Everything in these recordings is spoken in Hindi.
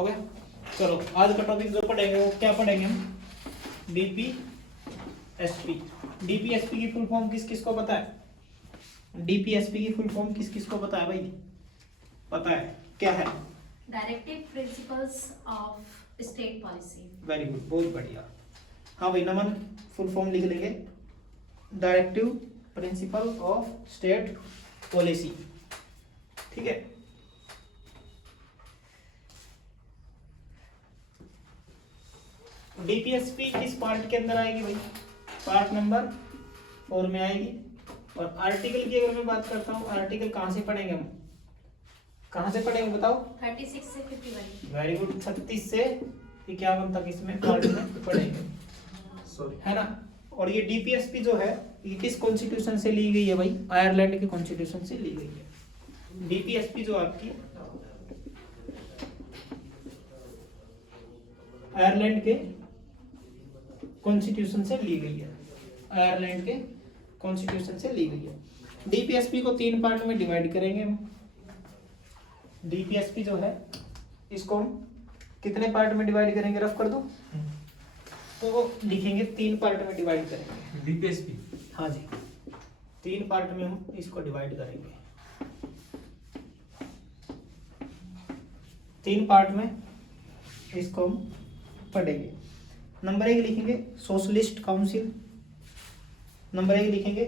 हो गया। चलो आज का टॉपिक जो पढ़ेंगे वो क्या पढ़ेंगे हम, डीपीएसपी। डीपीएसपी की फुल फॉर्म किस किस को पता है? डीपीएसपी की फुल फॉर्म किस किस को पता है भाई? पता है क्या है? Directive principles of state policy. Very good, बहुत बढ़िया। हाँ भाई नमन, फुल फॉर्म लिख लेंगे, directive principle of state policy. ठीक है। डीपीएसपी किस पार्ट के अंदर आएगी भाई? पार्ट नंबर 4 में आएगी। और आर्टिकल की अगर मैं बात करता हूँ, आर्टिकल कहाँ से पढ़ेंगे हम? कहाँ से पढ़ेंगे बताओ? 36 से 51। वेरी गुड, 36 से 51 तक इसमें पार्ट में पढ़ेंगे, है ना। और ये डीपीएसपी जो है ये किस कॉन्स्टिट्यूशन से ली गई है भाई? आयरलैंड के कॉन्स्टिट्यूशन से ली गई है। डीपीएसपी जो आपकी आयरलैंड के कॉन्स्टिट्यूशन से ली गई है, आयरलैंड के कॉन्स्टिट्यूशन से ली गई है। डीपीएसपी को 3 पार्ट में डिवाइड करेंगे हम। डीपीएसपी जो है इसको हम कितने पार्ट में डिवाइड करेंगे? रफ कर दो तो वो लिखेंगे 3 पार्ट में डिवाइड करेंगे डीपीएसपी। हाँ जी, 3 पार्ट में हम इसको डिवाइड करेंगे। 3 पार्ट में इसको हम पढ़ेंगे। नंबर 1 लिखेंगे सोशलिस्ट काउंसिल। नंबर 1 लिखेंगे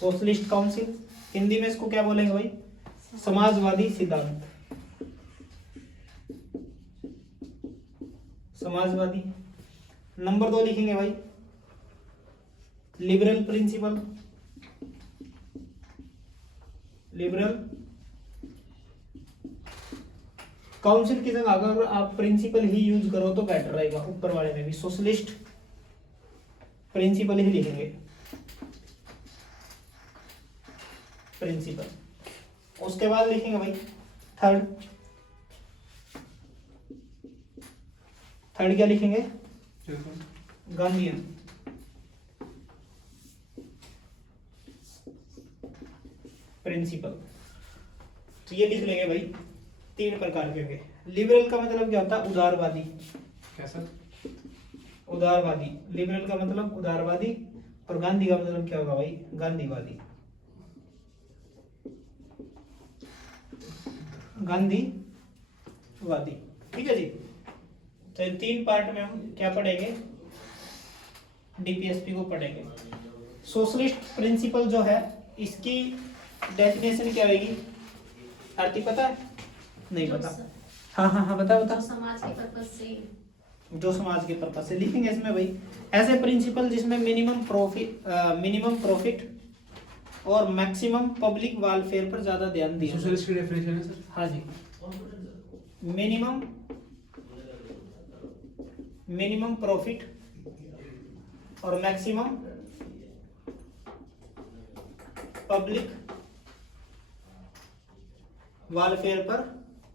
सोशलिस्ट काउंसिल। हिंदी में इसको क्या बोलेंगे भाई? समाजवादी सिद्धांत, समाजवादी। नंबर 2 लिखेंगे भाई लिबरल प्रिंसिपल, लिबरल काउंसिल की जगह अगर आप प्रिंसिपल ही यूज करो तो बेटर रहेगा, ऊपर वाले में भी सोशलिस्ट प्रिंसिपल ही लिखेंगे, प्रिंसिपल। उसके बाद लिखेंगे भाई थर्ड क्या लिखेंगे? गांधीयन, प्रिंसिपल। तो ये लिख लेंगे भाई, 3 प्रकार के होंगे। लिबरल का मतलब क्या होता है? उदारवादी। कैसा? उदारवादी, लिबरल का मतलब उदारवादी। और गांधी का मतलब क्या होगा भाई? गांधीवादी, गांधीवादी। ठीक है जी। तो इन 3 पार्ट में हम क्या पढ़ेंगे? डीपीएसपी को पढ़ेंगे। सोशलिस्ट प्रिंसिपल जो है इसकी डेफिनेशन क्या होगी? आरती पता है? नहीं पता? हाँ बता। समाज के पर्पस से, जो समाज के पर्पस से लिखेंगे इसमें भाई ऐसे प्रिंसिपल जिसमें मिनिमम प्रॉफिट और मैक्सिमम पब्लिक वेलफेयर पर ज्यादा ध्यान दिया। सोशलिस्ट की डेफिनेशन है सर? हाँ जी, मिनिमम प्रॉफिट और मैक्सिमम पब्लिक वेलफेयर पर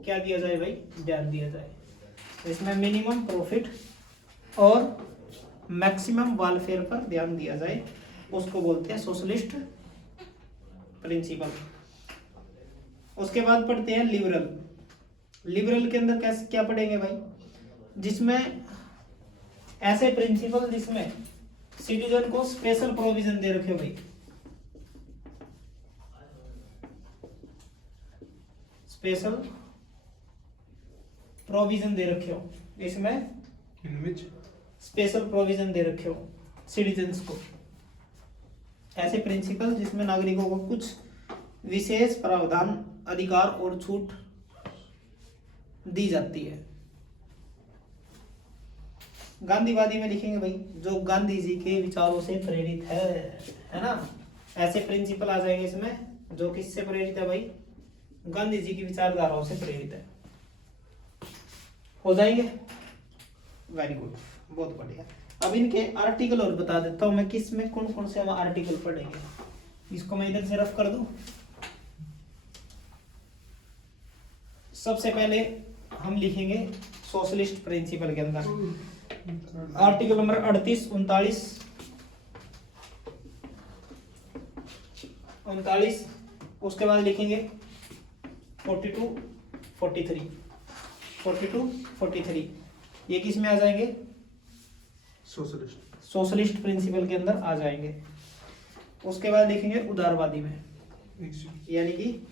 क्या दिया जाए भाई? ध्यान दिया जाए। इसमें मिनिमम प्रॉफिट और मैक्सिमम वेलफेयर पर ध्यान दिया जाए, उसको बोलते हैं सोशलिस्ट प्रिंसिपल। उसके बाद पढ़ते हैं लिबरल। लिबरल के अंदर कैसे क्या पढ़ेंगे भाई? जिसमें ऐसे प्रिंसिपल जिसमें सिटीजन को स्पेशल प्रोविजन दे रखे हो भाई, स्पेशल प्रोविजन दे रखे हो, इसमें इन विच स्पेशल प्रोविजन दे रखे हो सिटीजन्स को। ऐसे प्रिंसिपल जिसमें नागरिकों को कुछ विशेष प्रावधान, अधिकार और छूट दी जाती है। गांधीवादी में लिखेंगे भाई जो गांधी जी के विचारों से प्रेरित है ना। ऐसे प्रिंसिपल आ जाएंगे इसमें जो किससे प्रेरित है भाई? गांधी जी की विचारधाराओं से प्रेरित है। हो जाएंगे? वेरी गुड, बहुत बढ़िया। अब इनके आर्टिकल और बता देता हूं मैं, किस में कौन कौन से हम आर्टिकल पढ़ेंगे। इसको मैं इधर से रफ कर दूं। सबसे पहले हम लिखेंगे सोशलिस्ट प्रिंसिपल के अंदर आर्टिकल नंबर 38, 39, 39, उसके बाद लिखेंगे 42 43, 42 43, ये किस में आ जाएंगे? सोशलिस्ट। सोशलिस्ट प्रिंसिपल के अंदर आ जाएंगे। उसके बाद लिखेंगे उदारवादी में, यानी कि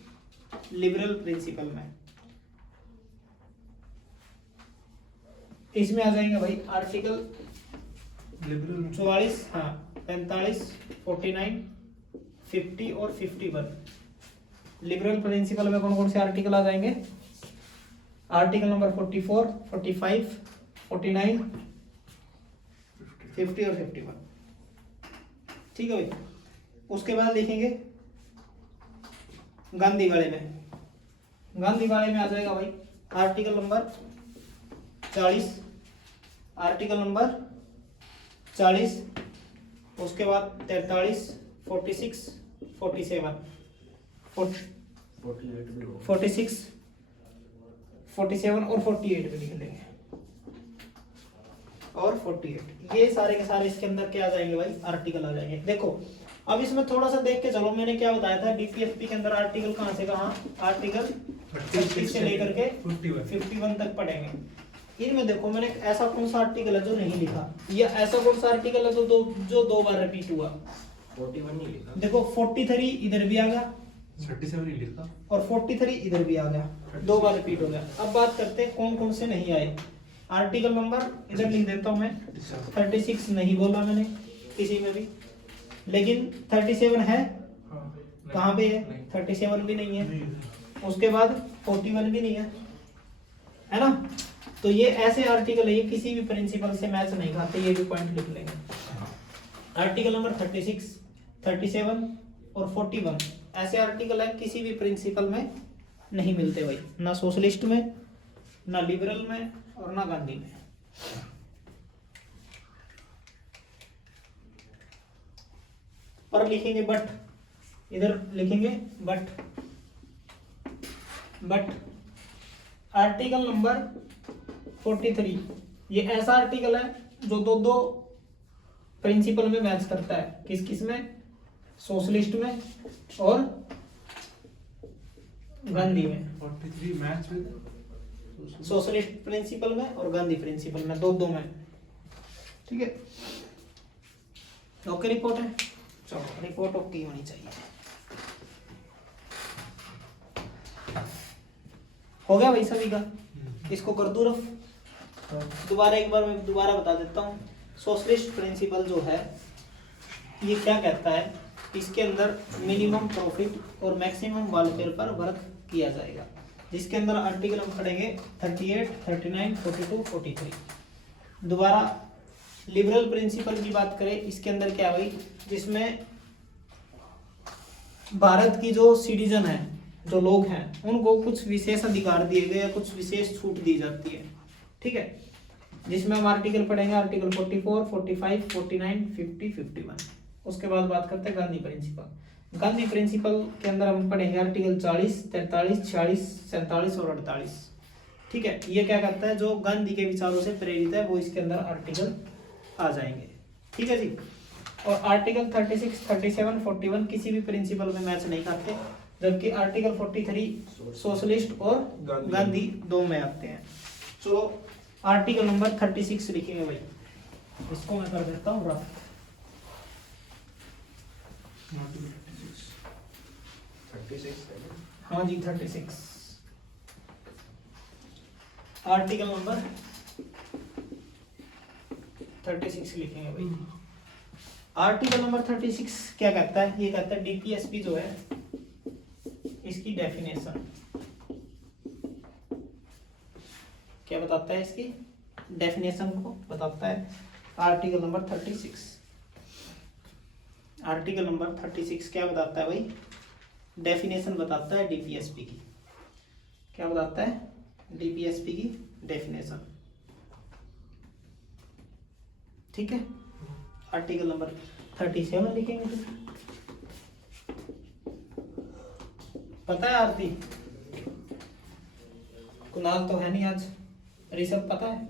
लिबरल प्रिंसिपल में। इसमें आ जाएंगे भाई आर्टिकल लिबरल 44, हाँ 45, 49, 50 और 51। लिबरल प्रिंसिपल में कौन कौन से आर्टिकल आ जाएंगे? आर्टिकल नंबर 44, 45, 49, 50 और 51। ठीक है भाई। उसके बाद लिखेंगे गांधी वाले में। गांधी वाले में आ जाएगा भाई आर्टिकल नंबर 40, आर्टिकल नंबर 40, उसके बाद 43, 46, 47, 46, 47 और 48 भी लिख लेंगे, और 48। ये सारे के सारे इसके अंदर क्या आ जाएंगे भाई? आर्टिकल आ जाएंगे। देखो अब इसमें थोड़ा सा देख के चलो, मैंने क्या बताया था डीपीएसपी के अंदर आर्टिकल कहाँ से कहाँ? आर्टिकल 36 से लेकर के 51 तक पढ़ेंगे। इनमें देखो मैंने ऐसा कौन सा आर्टिकल है जो नहीं लिखा, या ऐसा कौन सा आर्टिकल है जो दो बार रिपीट हुआ? 41 नहीं लिखा। देखो 43 इधर भी आ गया 37 नहीं लिखा और 43 इधर भी आ गया, दो बार रिपीट हो गया। अब बात करते हैं कौन कौन से नहीं आए। आर्टिकल नंबर इधर लिख देता हूं मैं, 36 नहीं बोला मैंने किसी में भी, लेकिन 37 है, कहाँ पे है? 37 भी नहीं है। उसके बाद 41 भी नहीं है ना? तो ये ऐसे आर्टिकल है, ये किसी भी प्रिंसिपल से मैच नहीं खाते, ये भी पॉइंट लिख लेंगे। आर्टिकल नंबर 36, 37 और 41 ऐसे आर्टिकल है किसी भी प्रिंसिपल में नहीं मिलते भाई, ना सोशलिस्ट में, ना लिबरल में और ना गांधी में। पर लिखेंगे बट, इधर लिखेंगे बट आर्टिकल नंबर 43 ये ऐसा आर्टिकल है जो दो प्रिंसिपल में मैच करता है। किस किस में? सोशलिस्ट में और गांधी में। 43 मैच विद सोशलिस्ट प्रिंसिपल में और गांधी प्रिंसिपल में, दो में। ठीक है, ओके रिपोर्ट है। चलो रिपोर्ट ओके होनी चाहिए। हो गया भाई सभी का? इसको कर दूं रफ? दोबारा एक बार मैं दोबारा बता देता हूँ। सोशलिस्ट प्रिंसिपल जो है ये क्या कहता है? इसके अंदर मिनिमम प्रॉफिट और मैक्सिमम वेलफेयर पर वर्क किया जाएगा, जिसके अंदर आर्टिकल हम पढ़ेंगे 38, 39, 42, 43। दोबारा लिबरल प्रिंसिपल की बात करें, इसके अंदर क्या हुई? जिसमें भारत की जो सिटीजन है, जो लोग हैं, उनको कुछ विशेष अधिकार दिए गए, कुछ विशेष छूट दी जाती है। ठीक है, जिसमें हम आर्टिकल पढ़ेंगे आर्टिकल 44, 45, 49, 50, 51। उसके बाद बात करते हैं गांधी प्रिंसिपल। गांधी प्रिंसिपल के अंदर हम पढ़ेंगे आर्टिकल 40, 43, 46, 47 और 48। ठीक है, ये क्या करता है? जो गांधी के विचारों से प्रेरित है वो इसके अंदर आर्टिकल आ जाएंगे। ठीक है जी। और आर्टिकल 36, 37, 41 किसी भी प्रिंसिपल में मैच नहीं खाते, जबकि आर्टिकल 43 सोशलिस्ट और गांधी दो में आते हैं। चलो आर्टिकल नंबर 36 लिखेंगे भाई, इसको मैं कर देता हूँ रफ। आर्टिकल 36 36 है ना? हाँ जी 36 आर्टिकल नंबर 36 लिखेंगे भाई। आर्टिकल नंबर 36 क्या कहता है? ये कहता है डीपीएसपी जो है इसकी डेफिनेशन क्या बताता है? इसकी डेफिनेशन को बताता है आर्टिकल नंबर 36। आर्टिकल नंबर 36 क्या बताता है भाई? डेफिनेशन बताता है डीपीएसपी की। क्या बताता है? डीपीएसपी की डेफिनेशन। ठीक है, आर्टिकल नंबर 37 लिखेंगे फिर। पता है आरती? कुणाल तो है नहीं आज, ऋषभ पता है?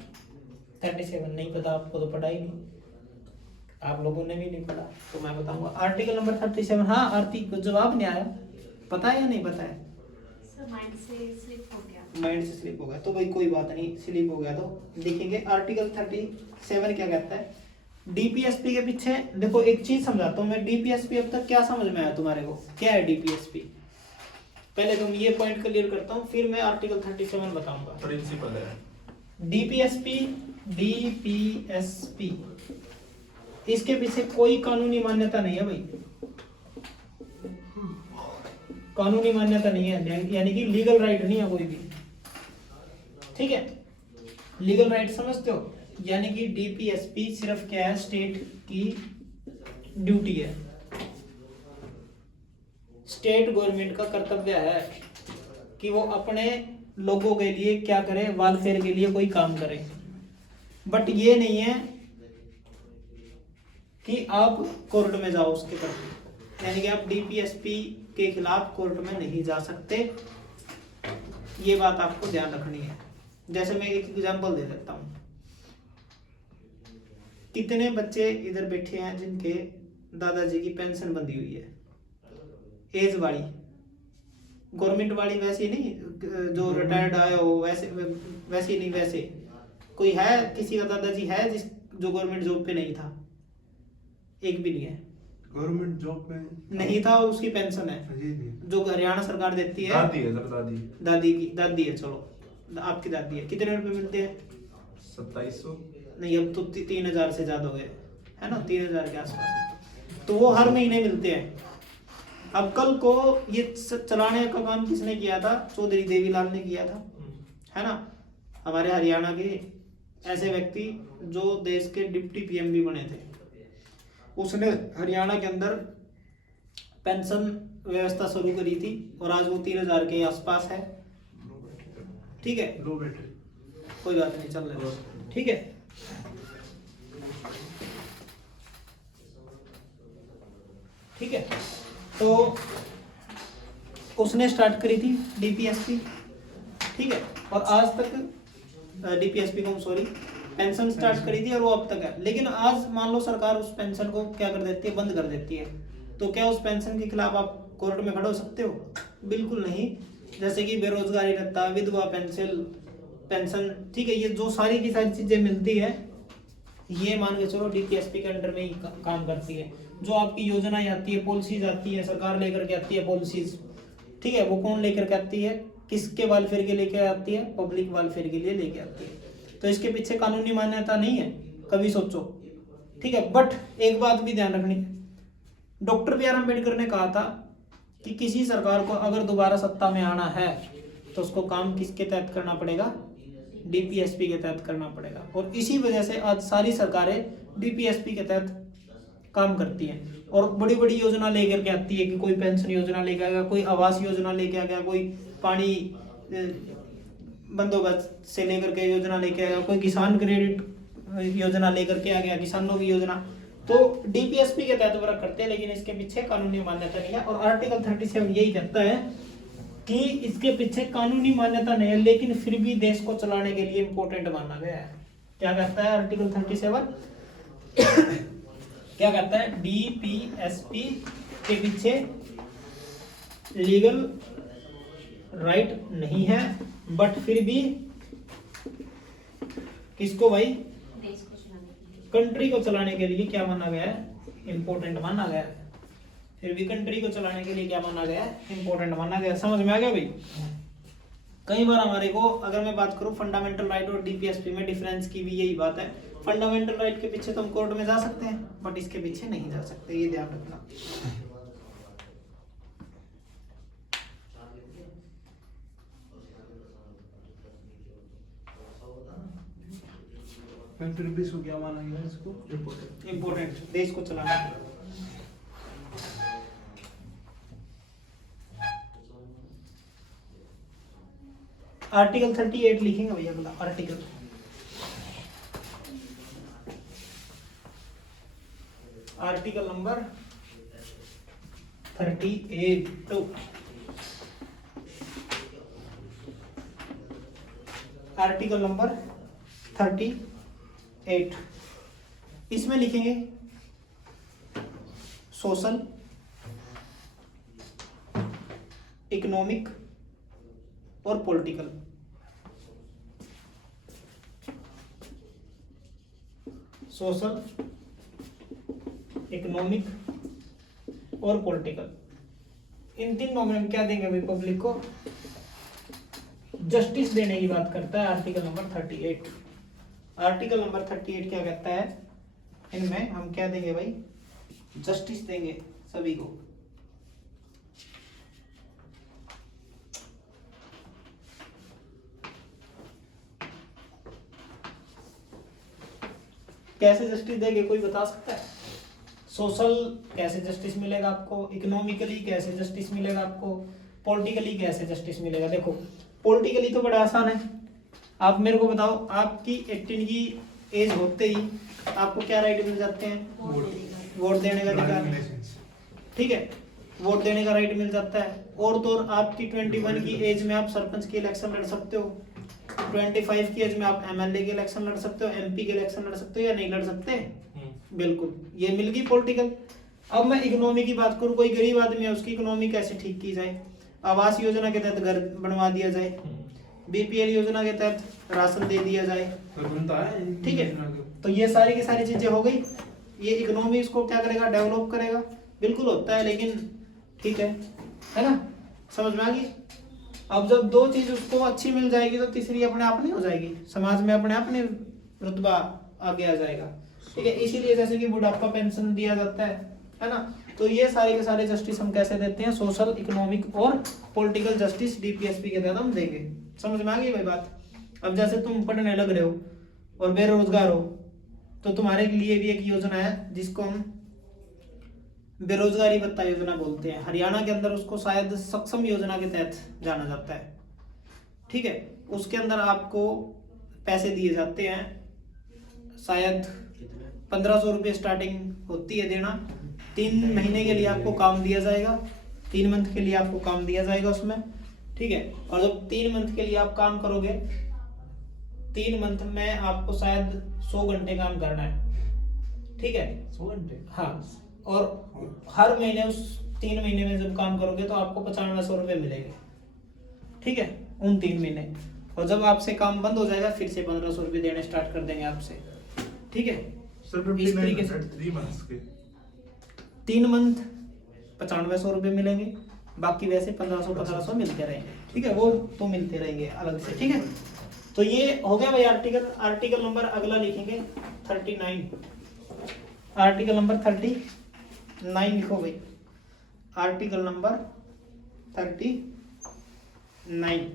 37 नहीं पता आपको तो पता ही नहीं। आप लोगों ने भी नहीं पढ़ा तो मैं बताऊंगा। Article number 37। हाँ आरती को जवाब नहीं आया, पता है या नहीं पता है? सर माइंड से स्लिप हो गया। माइंड से स्लिप हो गया तो भाई कोई बात नहीं, स्लिप हो गया तो देखेंगे। आर्टिकल 37 क्या कहता है? डीपीएसपी के पीछे देखो एक चीज समझाता हूँ मैं। डीपीएसपी अब तक क्या समझ में आया तुम्हारे को, क्या है डीपीएसपी? पहले तुम ये पॉइंट क्लियर करता हूँ, फिर मैं आर्टिकल 37 बताऊंगा। प्रिंसिपल है। डीपीएसपी इसके पीछे कोई कानूनी मान्यता नहीं है भाई, कानूनी मान्यता नहीं है, यानी कि लीगल राइट नहीं है कोई भी, ठीक है? लीगल राइट समझते हो? यानी कि डीपीएसपी सिर्फ क्या है, स्टेट की ड्यूटी है, स्टेट गवर्नमेंट का कर्तव्य है कि वो अपने लोगों के लिए क्या करे, वेलफेयर के लिए कोई काम करे। बट ये नहीं है कि आप कोर्ट में जाओ उसके तरफ, यानी कि आप डीपीएसपी के खिलाफ कोर्ट में नहीं जा सकते, ये बात आपको ध्यान रखनी है। जैसे मैं एक एग्जांपल दे देता हूँ, कितने बच्चे इधर बैठे हैं जिनके दादाजी की पेंशन बंधी हुई है, एज वाली, गवर्नमेंट वाली वैसी नहीं जो रिटायर्ड आया हो वैसे वैसी नहीं, वैसे कोई है किसी का दादाजी है जिस जो गवर्नमेंट जॉब पे नहीं था? एक भी नहीं है। गवर्नमेंट जॉब में नहीं था और उसकी पेंशन है ये नहीं। जो हरियाणा सरकार देती है। दादी है सर, दादी। दादी है, चलो आपकी दादी है। कितने रुपए मिलते हैं? 2700। नहीं अब तो 3000 से ज्यादा हो गए, है ना, 3000 के आसपास, तो वो हर महीने मिलते हैं। अब कल को ये चलाने का काम किसने किया था? चौधरी देवीलाल ने किया था, है ना, हमारे हरियाणा के ऐसे व्यक्ति जो देश के डिप्टी पीएम भी बने थे। उसने हरियाणा के अंदर पेंशन व्यवस्था शुरू करी थी और आज वो 3000 के आसपास है, ठीक है? लो बेटे, कोई बात नहीं, चल रहा है, ठीक है? ठीक है, तो उसने स्टार्ट करी थी डीपीएसपी, ठीक है, और आज तक डीपीएसपी को सॉरी पेंशन स्टार्ट करी थी और वो अब तक है। लेकिन आज मान लो सरकार उस पेंशन को क्या कर देती है, बंद कर देती है, तो क्या उस पेंशन के खिलाफ आप कोर्ट में खड़े हो सकते हो? बिल्कुल नहीं। जैसे कि बेरोजगारी भत्ता, विधवा पेंशन, ठीक है, ये जो सारी की सारी चीजें मिलती है, ये मान के चलो डीपीएसपी के अंडर में ही काम करती है। जो आपकी योजनाएं आती है, पॉलिसीज आती है, सरकार लेकर के आती है पॉलिसीज, ठीक है, वो कौन लेकर के आती है? किसके वेलफेयर के लेके आती है? पब्लिक वेलफेयर के लिए लेके आती है। तो इसके पीछे कानूनी मान्यता नहीं है, कभी सोचो, ठीक है? बट एक बात भी ध्यान रखनी, डॉक्टर बी आर अम्बेडकर ने कहा था कि किसी सरकार को अगर दोबारा सत्ता में आना है तो उसको काम किसके तहत करना पड़ेगा? डीपीएसपी के तहत करना पड़ेगा। और इसी वजह से आज सारी सरकारें डीपीएसपी के तहत काम करती हैं और बड़ी बड़ी योजना लेकर के आती है कि कोई पेंशन योजना लेके आ गया, कोई आवास योजना लेके आ गया, कोई पानी बंदोबस्त से लेकर के योजना लेके आ गया, कोई किसान क्रेडिट योजना लेकर के आ गया, किसानों की योजना, तो डीपीएसपी के तहत वर्क करते हैं। लेकिन इसके पीछे कानूनी मान्यता नहीं है और आर्टिकल 37 यही कहता है कि इसके पीछे कानूनी मान्यता नहीं है, लेकिन फिर भी देश को चलाने के लिए इम्पोर्टेंट माना गया है। क्या कहता है आर्टिकल 37? क्या कहता है? डीपीएसपी के पीछे लीगल राइट नहीं है, बट फिर भी किसको भाई? देश को चलाने के लिए। कंट्री को चलाने के लिए क्या माना गया है? इम्पोर्टेंट माना गया है। फिर भी कंट्री को चलाने के लिए क्या माना गया है? इम्पोर्टेंट माना गया। समझ में आ गया भाई? कई बार हमारे को, अगर मैं बात करूं फंडामेंटल राइट और डीपीएसपी में डिफरेंस की भी यही बात है। फंडामेंटल राइट के पीछे तो हम कोर्ट में जा सकते हैं, बट इसके पीछे नहीं जा सकते, ये ध्यान रखना। फिर भी इसको क्या माना गया? इसको इम्पोर्टेंट, देश को चलाना। आर्टिकल 38 लिखेंगे भैया, अगला आर्टिकल नंबर 38। आर्टिकल नंबर 38 इसमें लिखेंगे सोशल, इकोनॉमिक और पॉलिटिकल। सोशल, इकोनॉमिक और पॉलिटिकल, इन तीनों में हम क्या देंगे भाई पब्लिक को? जस्टिस देने की बात करता है आर्टिकल नंबर 38। आर्टिकल नंबर 38 क्या कहता है? इनमें हम क्या देंगे भाई? जस्टिस देंगे सभी को। कैसे जस्टिस देंगे कोई बता सकता है? सोशल कैसे जस्टिस मिलेगा आपको? इकोनॉमिकली कैसे जस्टिस मिलेगा आपको? पॉलिटिकली कैसे जस्टिस मिलेगा? देखो पॉलिटिकली तो बड़ा आसान है। आप मेरे को बताओ, आपकी 18 की एज होते ही आपको क्या राइट मिल जाते हैं? वोट देने का अधिकार, ठीक है, वोट देने का राइट मिल जाता है। और तो और आपकी 21 की एज में आप सरपंच की इलेक्शन लड़ सकते हो, 25 की एज में आप एमएलए के इलेक्शन लड़ सकते हो, एमपी के इलेक्शन लड़ सकते हो या नहीं लड़ सकते? बिल्कुल, ये मिल गई पॉलिटिकल। अब मैं इकोनॉमी की बात करूं, कोई गरीब आदमी है उसकी इकोनॉमी कैसे ठीक की जाए? आवास योजना के तहत घर बनवा दिया जाए, बीपीएल योजना के तहत राशन दे दिया जाए, ठीक है। तो ये सारी की सारी चीजें हो गई। ये इकोनॉमी इसको क्या करेगा? डेवलप करेगा। बिल्कुल होता है, लेकिन ठीक है ना? समझ में आ गई? अब जब दो चीज उसको अच्छी मिल जाएगी तो तीसरी अपने आप नहीं हो जाएगी, समाज में अपने आप नहीं रुतबा आगे आ जाएगा, ठीक है। इसीलिए जैसे कि बुढ़ापा पेंशन दिया जाता है ना? तो ये सारे के सारे जस्टिस हम कैसे देते हैं? सोशल, इकोनॉमिक और पॉलिटिकल जस्टिस डीपीएसपी के तहत हम देंगे। समझ में आ गई भाई बात? अब जैसे तुम पढ़ने लग रहे हो और बेरोजगार हो, तो तुम्हारे लिए भी एक योजना है जिसको हम बेरोजगारी भत्ता योजना बोलते हैं। हरियाणा के अंदर उसको शायद सक्षम योजना के तहत जाना जाता है, ठीक है। उसके अंदर आपको पैसे दिए जाते हैं, शायद 1500 रुपये स्टार्टिंग होती है देना। 3 महीने के लिए आपको काम दिया जाएगा, 3 मंथ के लिए आपको काम दिया जाएगा उसमें, ठीक है। और जब 3 मंथ के लिए आप काम करोगे, 3 मंथ में आपको शायद 100 घंटे काम करना है, ठीक है। 100 घंटे? हाँ, और हर महीने उस 3 महीने में जब काम करोगे तो आपको 9500 रुपये मिलेंगे, ठीक है, उन 3 महीने। और जब आपसे काम बंद हो जाएगा फिर से 1500 रुपये देने स्टार्ट कर देंगे आपसे, ठीक है। इस तरीके से 3 मंथ्स के 3 मंथ 9500 रुपये मिलेंगे, बाकी वैसे 1500 मिलते रहेंगे, ठीक है। वो तो मिलते रहेंगे अलग से, ठीक है। तो ये हो गया भाई आर्टिकल। आर्टिकल नंबर अगला लिखेंगे 39। आर्टिकल नंबर 39 लिखो भाई। आर्टिकल नंबर 39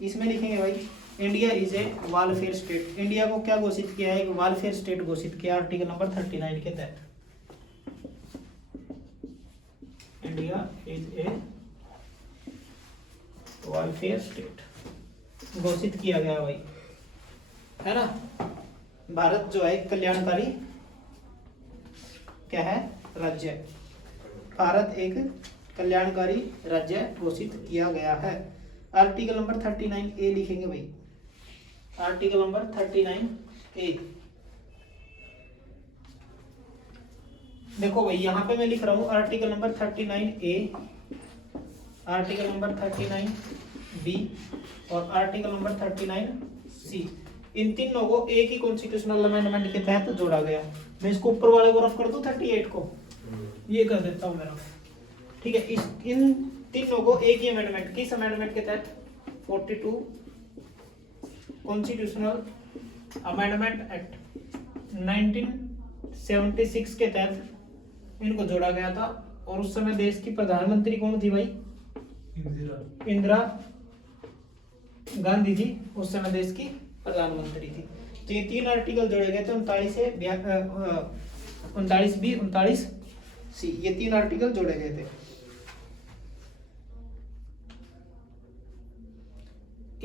इसमें लिखेंगे भाई, India is a welfare state. India को क्या घोषित किया है? एक वेलफेयर स्टेट घोषित किया आर्टिकल नंबर 39 के तहत। India is a welfare state घोषित किया गया भाई, है ना। भारत जो है कल्याणकारी क्या है? राज्य। भारत एक कल्याणकारी राज्य घोषित किया गया है। आर्टिकल नंबर 39 ए लिखेंगे भाई। आर्टिकल नंबर 39 ए, देखो भाई यहाँ पे मैं लिख रहा हूँ आर्टिकल नंबर 39 ए, आर्टिकल नंबर 39 बी और आर्टिकल नंबर 39 सी। इन तीनों को एक ही कॉन्स्टिट्यूशनल अमेंडमेंट के तहत जोड़ा गया। मैं इसको ऊपर वाले को रफ कर दूं 38 को, ये कर देता हूँ मैं रफ, ठीक है। इस इन तीनों को एक ही अमेंडमेंट, किस अमेंडमेंट के तहत? 42 कॉन्स्टिट्यूशनल अमेंडमेंट एक्ट 1976 के तहत इनको जोड़ा गया था। और उस समय देश की प्रधानमंत्री कौन थी भाई? इंदिरा गांधी जी उस समय देश की प्रधानमंत्री थी। तो ये 3 आर्टिकल जोड़े गए थे, 39 से 39 बी 39 सी, ये 3 आर्टिकल जोड़े गए थे।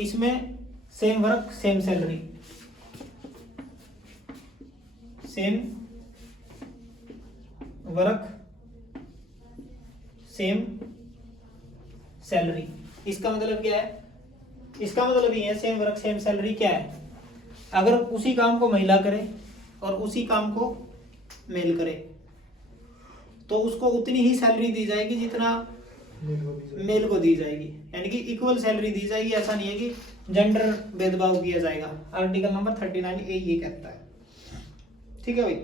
इसमें same work same salary, same work same salary. इसका मतलब क्या है? इसका मतलब ये है सेम वर्क सेम सैलरी क्या है? अगर उसी काम को महिला करे और उसी काम को मेल करे तो उसको उतनी ही सैलरी दी जाएगी जितना मेल को दी जाएगी, यानी कि इक्वल सैलरी दी जाएगी। ऐसा नहीं है कि जेंडर भेदभाव किया जाएगा। आर्टिकल नंबर 39A ये कहता है। ठीक है भाई।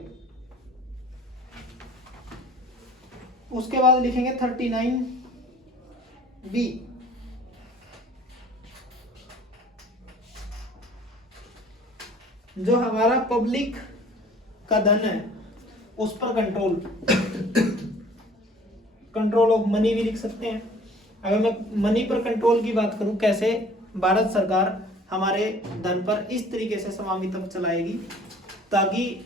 उसके बाद लिखेंगे 39B। जो हमारा पब्लिक का धन है उस पर कंट्रोल ऑफ मनी भी लिख सकते हैं। अगर मैं मनी पर कंट्रोल की बात करूं, कैसे भारत सरकार हमारे धन पर इस तरीके से स्वामित्व चलाएगी ताकि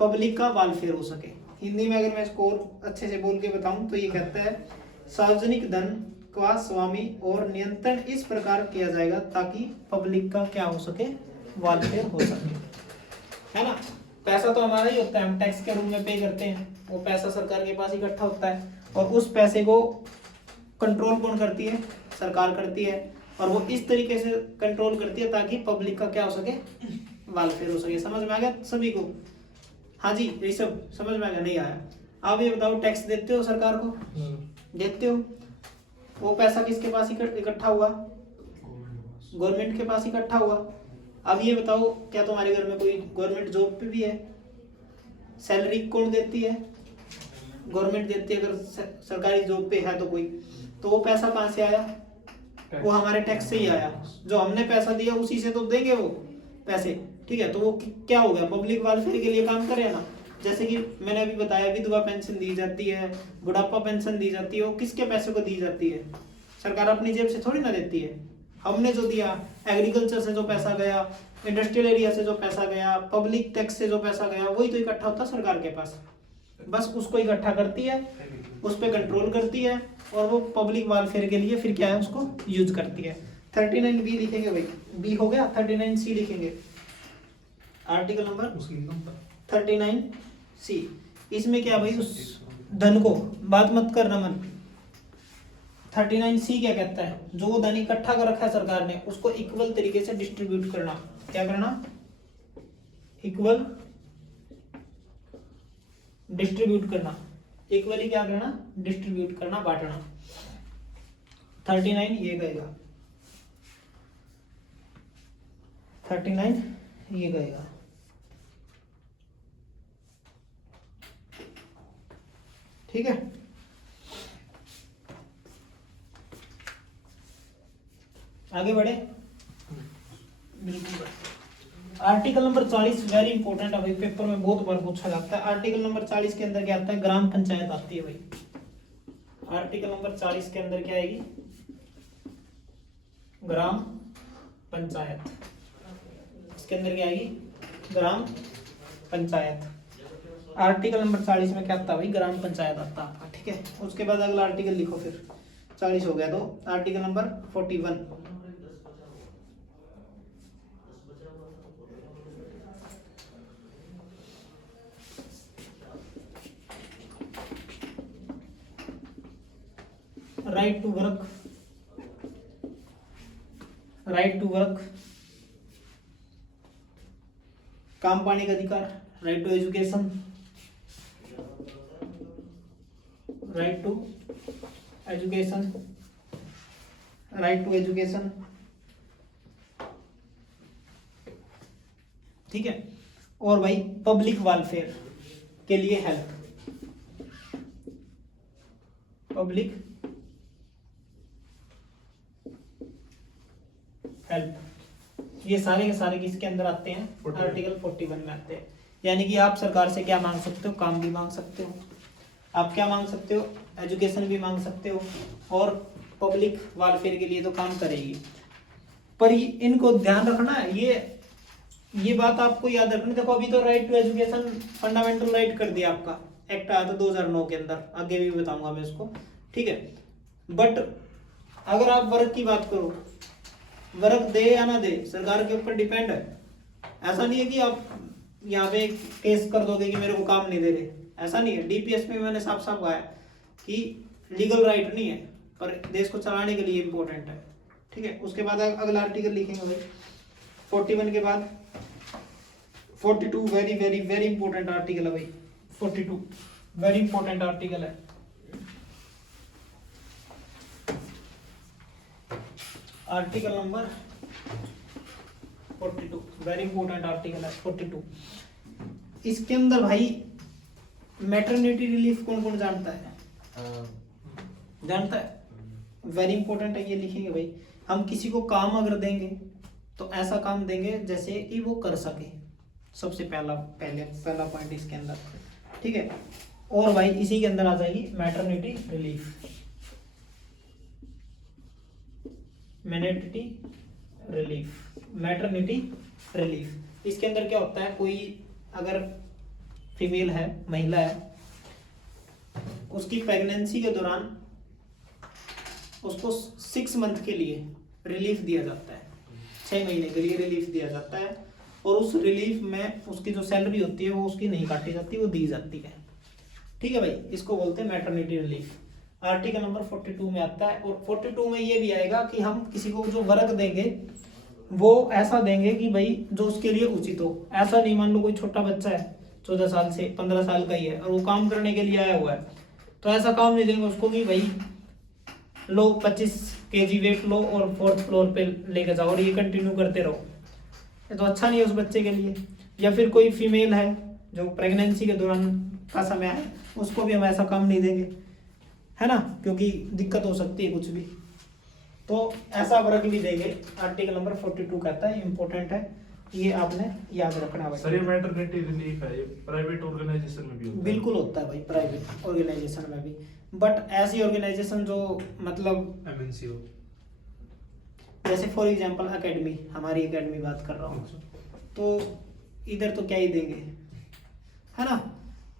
पब्लिक का वेलफेयर हो सके। हिंदी में अगर मैं इसको और अच्छे से बोल के बताऊं तो ये कहता है सार्वजनिक धन का स्वामी और नियंत्रण इस प्रकार किया जाएगा ताकि पब्लिक का क्या हो सके, वेलफेयर हो सके, है ना। पैसा तो हमारा ही होता है, हम टैक्स के रूप में पे करते हैं, वो पैसा सरकार के पास इकट्ठा होता है और उस पैसे को कंट्रोल कौन करती है, सरकार करती है। और वो इस तरीके से कंट्रोल करती है ताकि पब्लिक का क्या हो सके, वेलफेयर हो सके। समझ में आ गया सभी को? हाँ जी ऋषभ, समझ में आ गया? नहीं आया? आप ये बताओ, टैक्स देते हो सरकार को? देते हो। वो पैसा किसके पास इकट्ठा हुआ? गवर्नमेंट के पास इकट्ठा हुआ। अब ये बताओ, क्या तुम्हारे घर में कोई गवर्नमेंट जॉब पे भी है? सैलरी कौन देती है? गवर्नमेंट देती है। अगर सरकारी जॉब पे है तो कोई, तो वो पैसा कहाँ से आया? वो हमारे टैक्स से ही आया। जो हमने पैसा दिया उसी से तो देंगे वो पैसे। ठीक है, तो वो क्या हो गया, पब्लिक वेलफेयर के लिए काम करे ना। जैसे कि मैंने अभी बताया, विधवा पेंशन दी जाती है, बुढ़ापा पेंशन दी जाती है, वो किसके पैसे को दी जाती है? सरकार अपनी जेब से थोड़ी ना देती है। हमने जो दिया, एग्रीकल्चर से जो पैसा गया, इंडस्ट्रियल एरिया से जो पैसा गया, पब्लिक टैक्स से जो पैसा गया, वही तो इकट्ठा होता है सरकार के पास। बस उसको इकट्ठा करती है, उस पर कंट्रोल करती है और वो पब्लिक वेलफेयर के लिए फिर क्या है, उसको यूज करती है। 39B लिखेंगे भाई, बी हो गया। 39C लिखेंगे, आर्टिकल नंबर 39C। इसमें क्या भाई, उस धन को, बात मत करना मन। 39C क्या कहता है, जो वो धन इकट्ठा कर रखा है सरकार ने, उसको इक्वल तरीके से डिस्ट्रीब्यूट करना। क्या करना? इक्वल डिस्ट्रीब्यूट करना। इक्वली क्या करना? डिस्ट्रीब्यूट करना, बांटना। 39 ये गएगा, 39 ये गएगा। ठीक है, आगे बढ़े। बिल्कुल। आर्टिकल नंबर 40 वेरी इंपॉर्टेंट है भाई, पेपर में बहुत बार पूछा जाता है। आर्टिकल नंबर 40 के अंदर क्या आता है? ग्राम पंचायत आती है भाई। आर्टिकल नंबर 40 के अंदर क्या आएगी? ग्राम पंचायत। इसके अंदर क्या आएगी? ग्राम पंचायत। आर्टिकल नंबर 40 में क्या आता है भाई? ग्राम पंचायत आता है। ठीक है, उसके बाद अगला आर्टिकल लिखो। फिर 40 हो गया तो article number 41। Right to work, right to work, काम पाने का अधिकार, right to education, right to education, right to education. ठीक है, और भाई पब्लिक वेलफेयर के लिए हेल्प, पब्लिक हेल्प, ये सारे के सारे किसके अंदर आते हैं? आर्टिकल 41 में आते हैं। यानी कि आप सरकार से क्या मांग सकते हो? काम भी मांग सकते हो। आप क्या मांग सकते हो? एजुकेशन भी मांग सकते हो, और पब्लिक वेलफेयर के लिए तो काम करेगी। पर इनको ध्यान रखना है, ये बात आपको याद रखनी। देखो अभी तो right to education fundamental right कर दिया आपका, एक्ट आया था 2009 के अंदर, आगे भी बताऊंगा मैं इसको। ठीक है, बट अगर आप वर्क की बात करो, वर्क दे या ना दे सरकार के ऊपर डिपेंड है। ऐसा नहीं है कि आप यहाँ पे केस कर दोगे कि मेरे को काम नहीं दे रहे, ऐसा नहीं है। डीपीएस में मैंने साफ साफ कहा है कि लीगल राइट नहीं है, पर देश को चलाने के लिए इंपॉर्टेंट है। ठीक है, उसके बाद अगला आर्टिकल लिखेंगे भाई 41 के बाद 42, very very very important article है भाई 42। वेरी इंपॉर्टेंट आर्टिकल है। Article number 42 very important article है 42। इसके अंदर भाई मैटरनिटी रिलीफ कौन कौन जानता है? जानता है? वेरी इंपॉर्टेंट है, ये लिखेंगे भाई। हम किसी को काम अगर देंगे तो ऐसा काम देंगे जैसे कि वो कर सके, सबसे पहला पॉइंट इसके अंदर, ठीक है। और भाई इसी के अंदर आ जाएगी मैटरनिटी रिलीफ। मैटरनिटी रिलीफ इसके अंदर क्या होता है, कोई अगर फीमेल है, महिला है, उसकी प्रेगनेंसी के दौरान उसको 6 मंथ के लिए रिलीफ दिया जाता है, 6 महीने के लिए रिलीफ दिया जाता है। और उस रिलीफ में उसकी जो सैलरी होती है वो उसकी नहीं काटी जाती, वो दी जाती है, ठीक है भाई। इसको बोलते हैं मैटरनिटी रिलीफ। आर्टिकल नंबर 42 में आता है। और 42 में ये भी आएगा कि हम किसी को जो वर्क देंगे वो ऐसा देंगे कि भाई जो उसके लिए उचित हो। ऐसा नहीं, मान लो कोई छोटा बच्चा है 14 साल से 15 साल का ही है और वो काम करने के लिए आया हुआ है, तो ऐसा काम नहीं देंगे उसको कि भाई लो 25 kg वेट लो और 4th फ्लोर पे लेके जाओ और ये कंटिन्यू करते रहो, ये तो अच्छा नहीं है उस बच्चे के लिए। या फिर कोई फीमेल है जो प्रेगनेंसी के दौरान का समय है, उसको भी हम ऐसा काम नहीं देंगे, है ना, क्योंकि दिक्कत हो सकती है कुछ भी, तो ऐसा वर्क भी देंगे। आर्टिकल नंबर 42 कहता है, इंपॉर्टेंट है, ये आपने याद रखना भाई। सर ये मैटरनिटी रिलीफ है, ये प्राइवेट ऑर्गेनाइजेशन में भी होता है? बिल्कुल होता है भाई, प्राइवेट ऑर्गेनाइजेशन में भी, बट ऐसी ऑर्गेनाइजेशन जो मतलब एमएनसी हो, जैसे फॉर एग्जांपल एकेडमी, हमारी एकेडमी बात कर रहा हूँ, तो इधर तो क्या ही देंगे, है ना।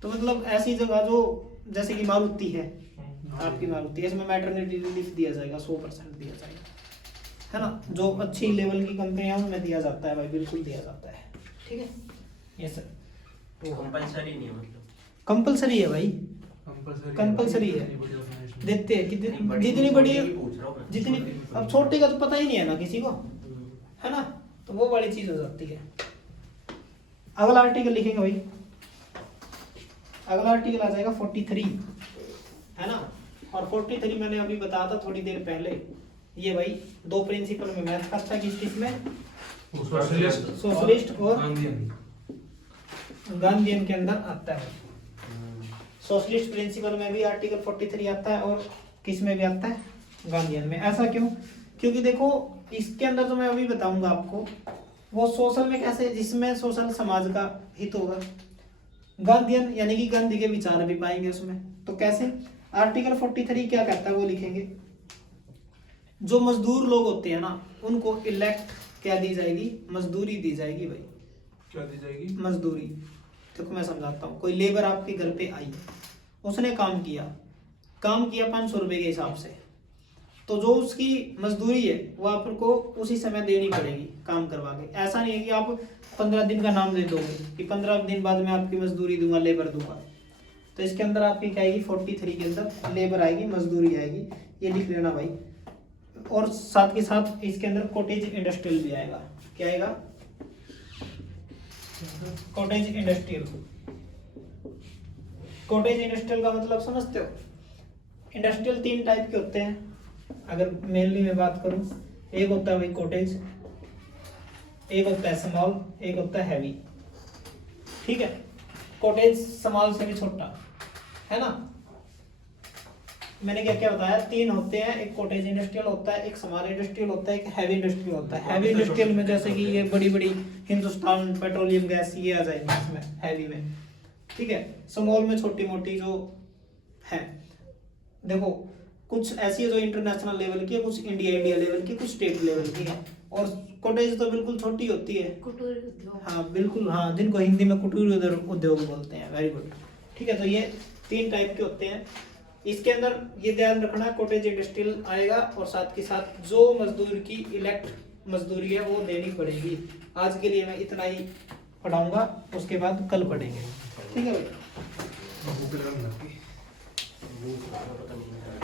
तो मतलब ऐसी जगह जो जैसे कि मारुति है, आपकी मारुति है, इसमें मैटरनिटी रिलीफ दिया जाएगा, 100% दिया जाएगा, है ना। जो अच्छी लेवल की कंपनियां उनमें दिया जाता है भाई, बिल्कुल दिया जाता है, ठीक है। ये सर कंपलसरी नहीं है, मतलब कंपलसरी है भाई, कंपलसरी है, इतनी बड़ी organization। देते हैं जितनी बड़ी, पूछ रहा हूँ मैं। जितनी, अब छोटे का तो पता ही नहीं है ना किसी को, है ना, तो वो वाली चीज हो जाती है। अगला आर्टिकल लिखेंगे भाई, अगला आर्टिकल आ जाएगा 43, है ना। और 43 मैंने अभी बताया था थोड़ी देर पहले, ये भाई 2 प्रिंसिपल में मैथ का था, किस में सोशलिस्ट और गांधीयन के अंदर आता है। सोशलिस्ट प्रिंसिपल में भी आर्टिकल 43 आता है और किस में भी आता है, गांधीयन में। ऐसा क्यों? क्योंकि देखो इसके अंदर जो मैं अभी बताऊंगा आपको, वो सोशल में कैसे, जिसमें सोशल समाज का हित होगा, गांधीयन यानी कि गांधी के विचार भी पाएंगे उसमें। तो कैसे? आर्टिकल 43 क्या कहता है वो लिखेंगे, जो मजदूर लोग होते हैं ना, उनको इलेक्ट क्या दी जाएगी, मजदूरी दी जाएगी भाई। क्या दी जाएगी? मजदूरी। देखो मैं समझाता हूँ, कोई लेबर आपके घर पे आई, उसने काम किया 500 रुपए के हिसाब से, तो जो उसकी मजदूरी है वो आपको उसी समय देनी पड़ेगी काम करवा के। ऐसा नहीं है कि आप 15 दिन का नाम दे दोगे कि 15 दिन बाद मैं आपकी मजदूरी दूंगा, लेबर दूंगा। तो इसके अंदर आपकी क्या आएगी, 43 के अंदर लेबर आएगी, मजदूरी आएगी, ये लिख लेना भाई। और साथ के साथ इसके अंदर कॉटेज इंडस्ट्रियल भी आएगा। क्या आएगा? Cottage industrial. कॉटेज इंडस्ट्रियल का मतलब समझते हो? इंडस्ट्रियल 3 टाइप के होते हैं, अगर मेनली मैं बात करूं। एक होता है भाई कॉटेज, एक होता है स्मॉल, एक होता है हैवी, ठीक है। कॉटेज स्मॉल से भी छोटा, है ना। मैंने क्या क्या बताया, 3 होते हैं, एक कॉटेज इंडस्ट्रियल होता है, एक स्मॉल इंडस्ट्रियल होता है, एक हैवी इंडस्ट्रियल होता है। हैवी इंडस्ट्रियल में जैसे कि ये बड़ी बड़ी हिंदुस्तान पेट्रोलियम गैस, ये आ जाएगी इसमें हैवी में, ठीक है। स्मॉल में छोटी मोटी जो है, देखो कुछ ऐसी है जो इंटरनेशनल लेवल की है, कुछ इंडिया लेवल की, कुछ स्टेट लेवल की है। और कॉटेज तो बिल्कुल छोटी होती है, कुटीर उद्योग। हाँ बिल्कुल, हाँ, जिनको हिंदी में कुटीर उद्योग बोलते हैं। वेरी गुड, ठीक है। तो ये 3 टाइप के होते हैं। इसके अंदर ये ध्यान रखना, कॉटेज इंडस्ट्रियल आएगा और साथ के साथ जो मजदूर की इलेक्ट मजदूरी है वो देनी पड़ेगी। आज के लिए मैं इतना ही पढ़ाऊंगा, उसके बाद कल पढ़ेंगे, ठीक है भाई। बुक लगाना। पता नहीं